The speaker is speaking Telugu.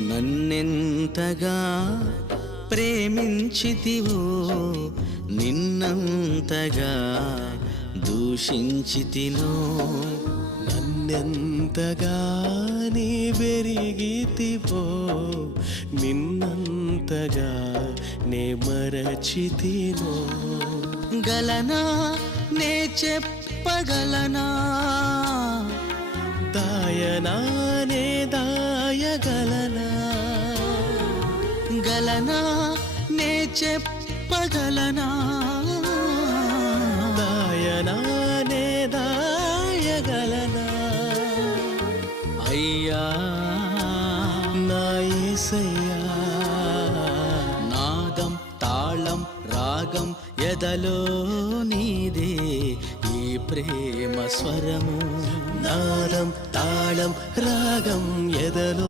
నన్నెంతగా ప్రేమించితివో నిన్నంతగా దూషించితినో నన్నెంతగా నీ వెరిగితివో నిన్నంతగా నే మరచితినో గలనా నే చెప్పగలనా దాయనా నే దాయగలనా గలనా నే చెప్పగలనా దాయనా నే దాయగలనా అయ్యా నా యేసయ్యా నాదం తాళం రాగం ఎదలో నీదే ఈ ప్రేమ స్వరము నాదం తాళం రాగం ఎదలో